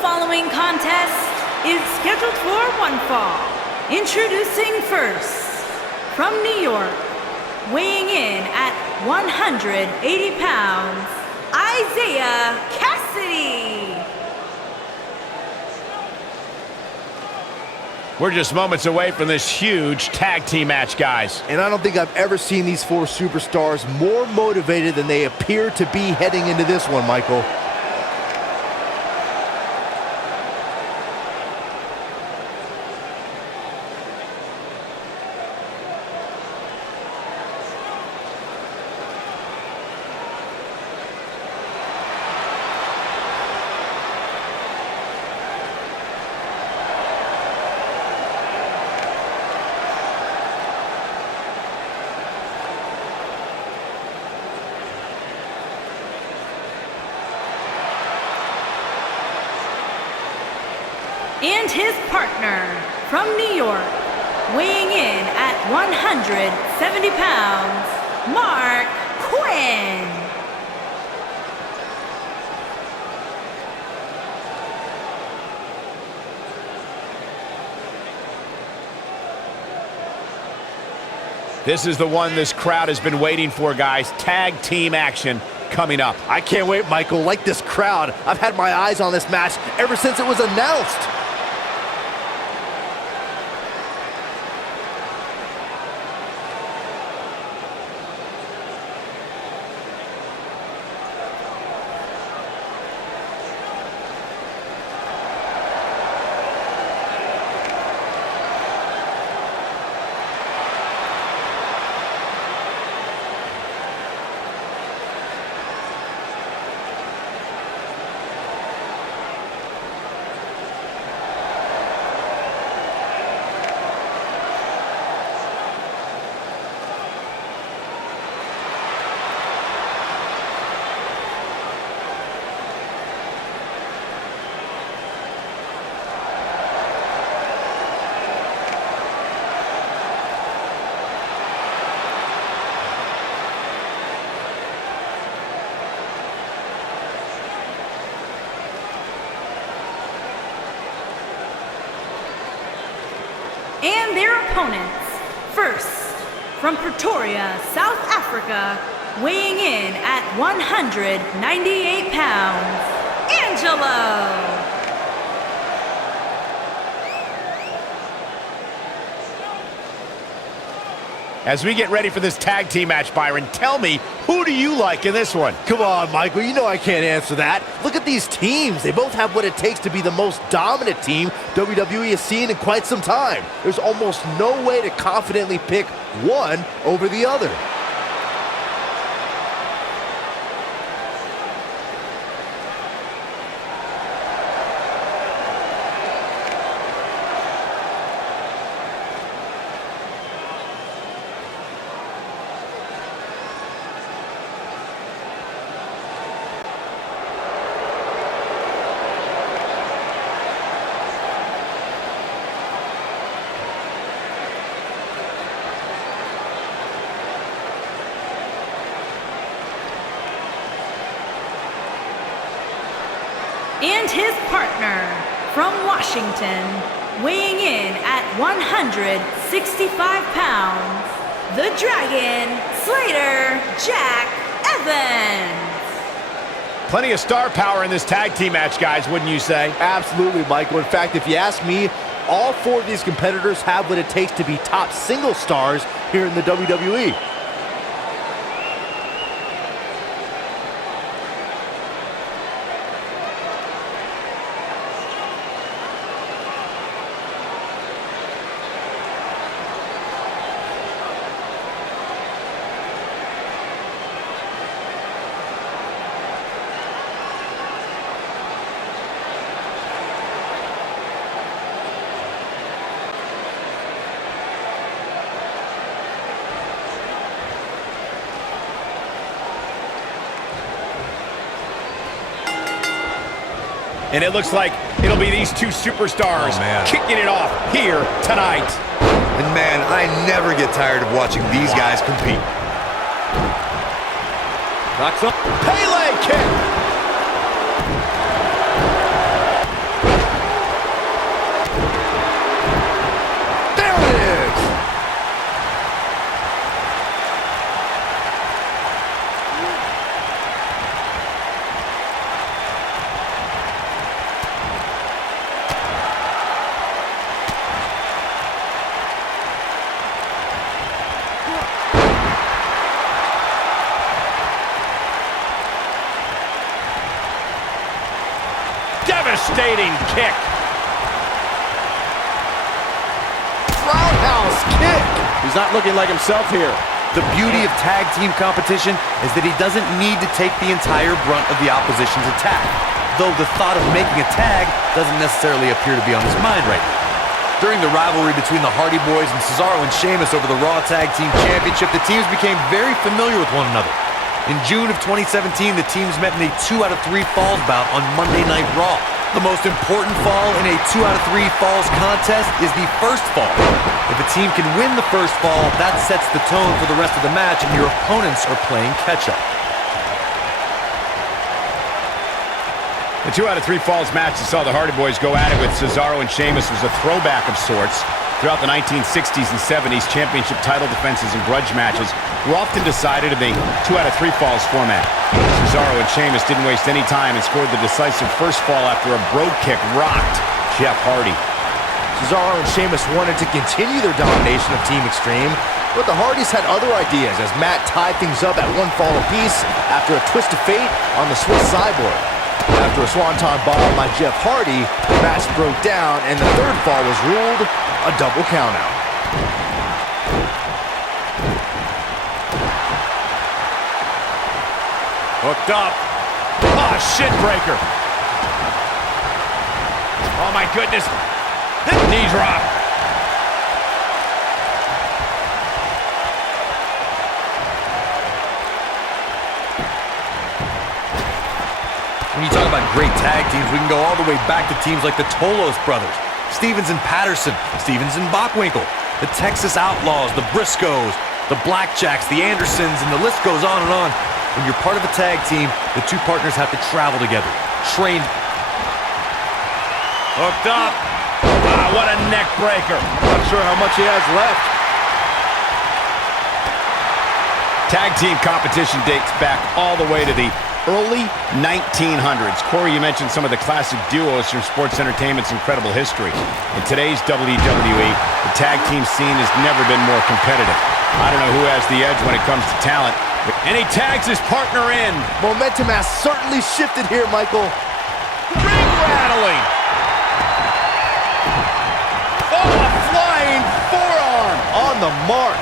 following contest is scheduled for one fall. Introducing first, from New York, weighing in at 180 pounds, Isiah Kassidy. We're just moments away from this huge tag team match, guys. And I don't think I've ever seen these four superstars more motivated than they appear to be heading into this one, Michael. And his partner, from New York, weighing in at 170 pounds, Marq Quen. This is the one this crowd has been waiting for, guys. Tag team action coming up. I can't wait, Michael. Like this crowd, I've had my eyes on this match ever since it was announced. And their opponents, first, from Pretoria, South Africa, weighing in at 198 pounds, Angelo. As we get ready for this tag team match, Byron, tell me, who do you like in this one? Come on, Michael, you know I can't answer that. Look at these teams. They both have what it takes to be the most dominant team WWE has seen in quite some time. There's almost no way to confidently pick one over the other. And his partner, from Washington, weighing in at 165 pounds, the Dragon Slater Jack Evans. Plenty of star power in this tag team match, guys, wouldn't you say? Absolutely, Michael. In fact, if you ask me, all four of these competitors have what it takes to be top single stars here in the WWE. And it looks like it'll be these two superstars kicking it off here tonight. And man, I never get tired of watching these guys compete. Knocks up. Pele kick. Devastating kick. Roundhouse kick. He's not looking like himself here. The beauty of tag team competition is that he doesn't need to take the entire brunt of the opposition's attack, though the thought of making a tag doesn't necessarily appear to be on his mind right now. During the rivalry between the Hardy Boys and Cesaro and Sheamus over the Raw Tag Team Championship, the teams became very familiar with one another. In June of 2017, the teams met in a 2 out of 3 falls bout on Monday Night Raw. The most important fall in a 2 out of 3 falls contest is the first fall. If a team can win the first fall, that sets the tone for the rest of the match, and your opponents are playing catch-up. The 2 out of 3 falls match that saw the Hardy Boys go at it with Cesaro and Sheamus was a throwback of sorts. Throughout the 1960s and 70s, championship title defenses and grudge matches were often decided in the 2 out of 3 falls format. Cesaro and Sheamus didn't waste any time and scored the decisive first fall after a brogue kick rocked Jeff Hardy. Cesaro and Sheamus wanted to continue their domination of Team Extreme, but the Hardys had other ideas as Matt tied things up at 1 fall apiece after a twist of fate on the Swiss Cyborg. After a swanton bomb by Jeff Hardy, the match broke down and the 3rd fall was ruled a double countout. Hooked up. Oh, shin breaker. Oh, my goodness. Knee drop. When you talk about great tag teams, we can go all the way back to teams like the Tolos brothers, Stevens and Patterson, Stevens and Bockwinkel, the Texas Outlaws, the Briscoes, the Blackjacks, the Andersons, and the list goes on and on. When you're part of a tag team, the 2 partners have to travel together, train. Hooked up. Ah, what a neck breaker. Not sure how much he has left. Tag team competition dates back all the way to the early 1900s. Corey, you mentioned some of the classic duos from sports entertainment's incredible history. In today's WWE, the tag team scene has never been more competitive. I don't know who has the edge when it comes to talent, and he tags his partner in. Momentum has certainly shifted here, Michael. Ring rattling. Oh, a flying forearm. On the mark.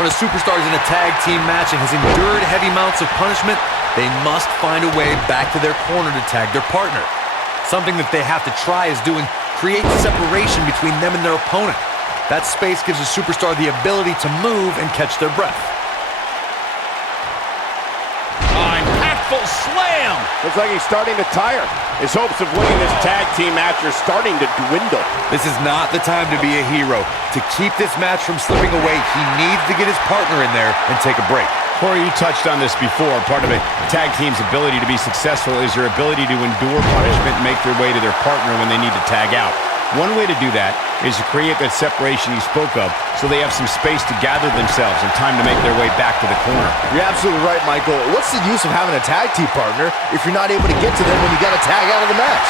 When a superstar is in a tag team match and has endured heavy amounts of punishment, they must find a way back to their corner to tag their partner. Something that they have to try is doing create separation between them and their opponent. That space gives a superstar the ability to move and catch their breath. Oh, impactful slam. Looks like he's starting to tire. His hopes of winning this tag team match are starting to dwindle. This is not the time to be a hero. To keep this match from slipping away, he needs to get his partner in there and take a break. Corey, you touched on this before. Part of a tag team's ability to be successful is their ability to endure punishment and make their way to their partner when they need to tag out. One way to do that is to create that separation you spoke of so they have some space to gather themselves and time to make their way back to the corner. You're absolutely right, Michael. What's the use of having a tag team partner if you're not able to get to them when you got to tag out of the match?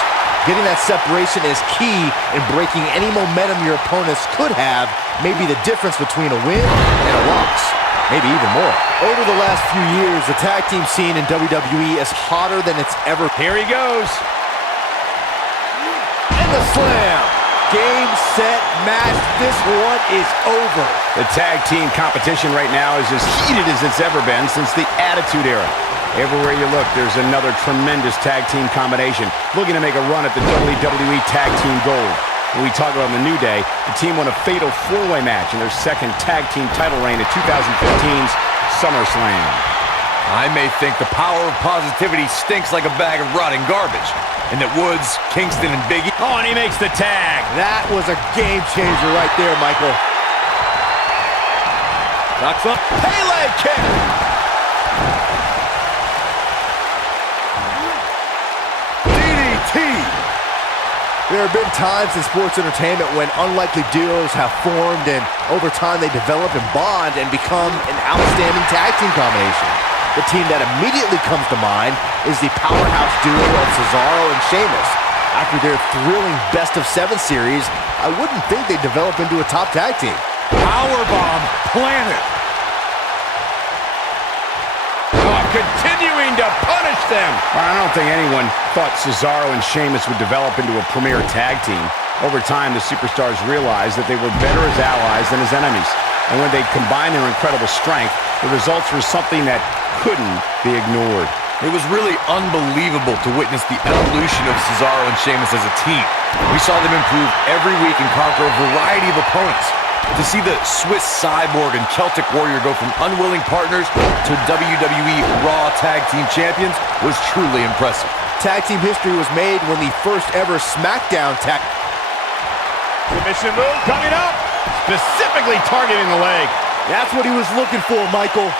Getting that separation is key in breaking any momentum your opponents could have, maybe the difference between a win and a loss. Maybe even more. Over the last few years, the tag team scene in WWE is hotter than it's ever. Here he goes. And the slam. Game, set, match. This one is over. The tag team competition right now is as heated as it's ever been since the Attitude Era. Everywhere you look, there's another tremendous tag team combination looking to make a run at the WWE Tag Team Gold. When we talk about the New Day, the team won a fatal 4-way match in their second tag team title reign at 2015's SummerSlam. I may think the power of positivity stinks like a bag of rotting garbage, and that Woods, Kingston, and Big E... Oh, and he makes the tag. That was a game changer right there, Michael. Knocks up. Pele kick. DDT. There have been times in sports entertainment when unlikely duos have formed, and over time they develop and bond and become an outstanding tag team combination. The team that immediately comes to mind is the powerhouse duo of Cesaro and Sheamus. After their thrilling best-of-7 series, I wouldn't think they'd develop into a top tag team. Powerbomb planted. Oh, continuing to punish them. Well, I don't think anyone thought Cesaro and Sheamus would develop into a premier tag team. Over time, the superstars realized that they were better as allies than as enemies. And when they combined their incredible strength, the results were something that couldn't be ignored. It was really unbelievable to witness the evolution of Cesaro and Sheamus as a team. We saw them improve every week and conquer a variety of opponents. To see the Swiss Cyborg and Celtic Warrior go from unwilling partners to WWE Raw Tag Team Champions was truly impressive. Tag team history was made when the first ever SmackDown tag... Submission move coming up, specifically targeting the leg. That's what he was looking for, Michael.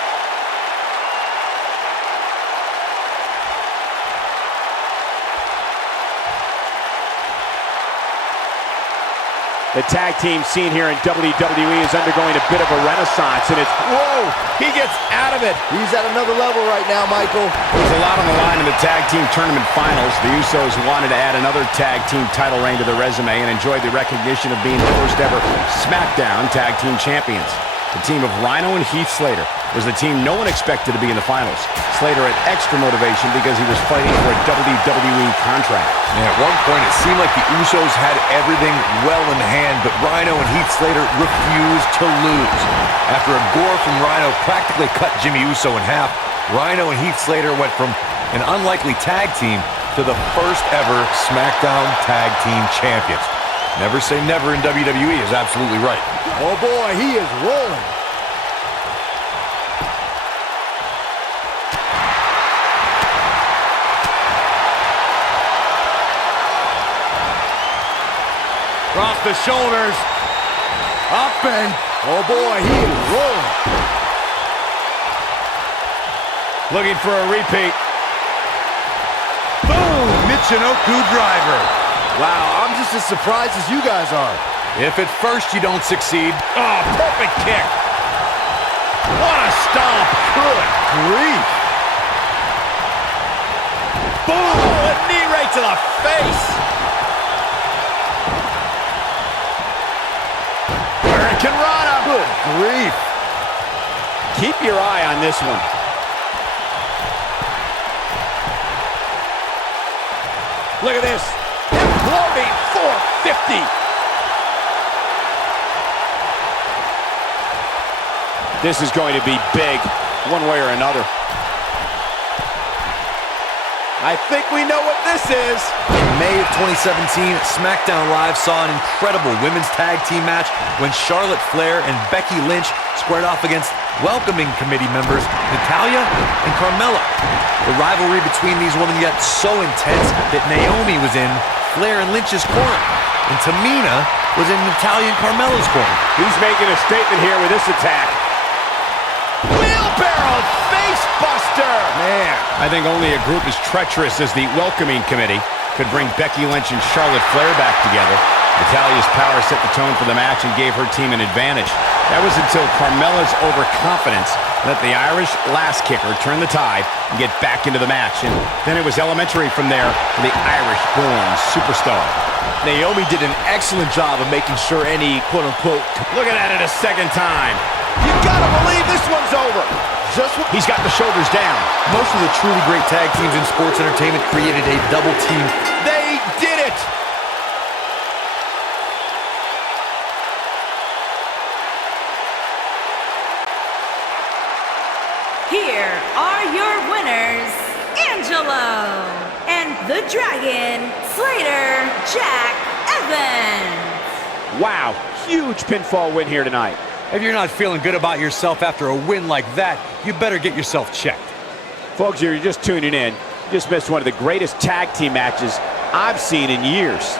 The tag team scene here in WWE is undergoing a bit of a renaissance, and it's... Whoa! He gets out of it! He's at another level right now, Michael. There's a lot on the line in the tag team tournament finals. The Usos wanted to add another tag team title reign to their resume and enjoyed the recognition of being the first ever SmackDown Tag Team Champions. The team of Rhino and Heath Slater was the team no one expected to be in the finals. Slater had extra motivation because he was fighting for a WWE contract. And at one point, it seemed like the Usos had everything well in hand, but Rhino and Heath Slater refused to lose. After a gore from Rhino practically cut Jimmy Uso in half, Rhino and Heath Slater went from an unlikely tag team to the first ever SmackDown Tag Team Champions. Never say never in WWE is absolutely right. Oh boy, he is rolling. Across the shoulders. Up and... Oh boy, he is rolling. Looking for a repeat. Boom! Michinoku driver. Wow, I'm just as surprised as you guys are. If at first you don't succeed, Oh, perfect kick. What a stomp. Good grief. Boom! A knee right to the face. Hurricane Rana. Good grief. Keep your eye on this one. Look at this. Imploding 450. This is going to be big, one way or another. I think we know what this is. in May of 2017, SmackDown Live saw an incredible women's tag team match when Charlotte Flair and Becky Lynch squared off against welcoming committee members Natalya and Carmella. The rivalry between these women got so intense that Naomi was in Flair and Lynch's corner, and Tamina was in Natalya and Carmella's corner. He's making a statement here with this attack. Wheelbarrow face buster! Man, I think only a group as treacherous as the welcoming committee could bring Becky Lynch and Charlotte Flair back together. Natalya's power set the tone for the match and gave her team an advantage. That was until Carmella's overconfidence let the Irish last kicker turn the tide and get back into the match. And then it was elementary from there for the Irish-born superstar. Naomi did an excellent job of making sure any quote-unquote... Looking at it a second time. You gotta believe this one's over. He's got the shoulders down. Most of the truly great tag teams in sports entertainment created a double team. They did it! Here are your winners, Angelo and the Dragon, Slater, Jack Evans. Wow, huge pinfall win here tonight. If you're not feeling good about yourself after a win like that, you better get yourself checked. Folks, if you're just tuning in, you just missed one of the greatest tag team matches I've seen in years.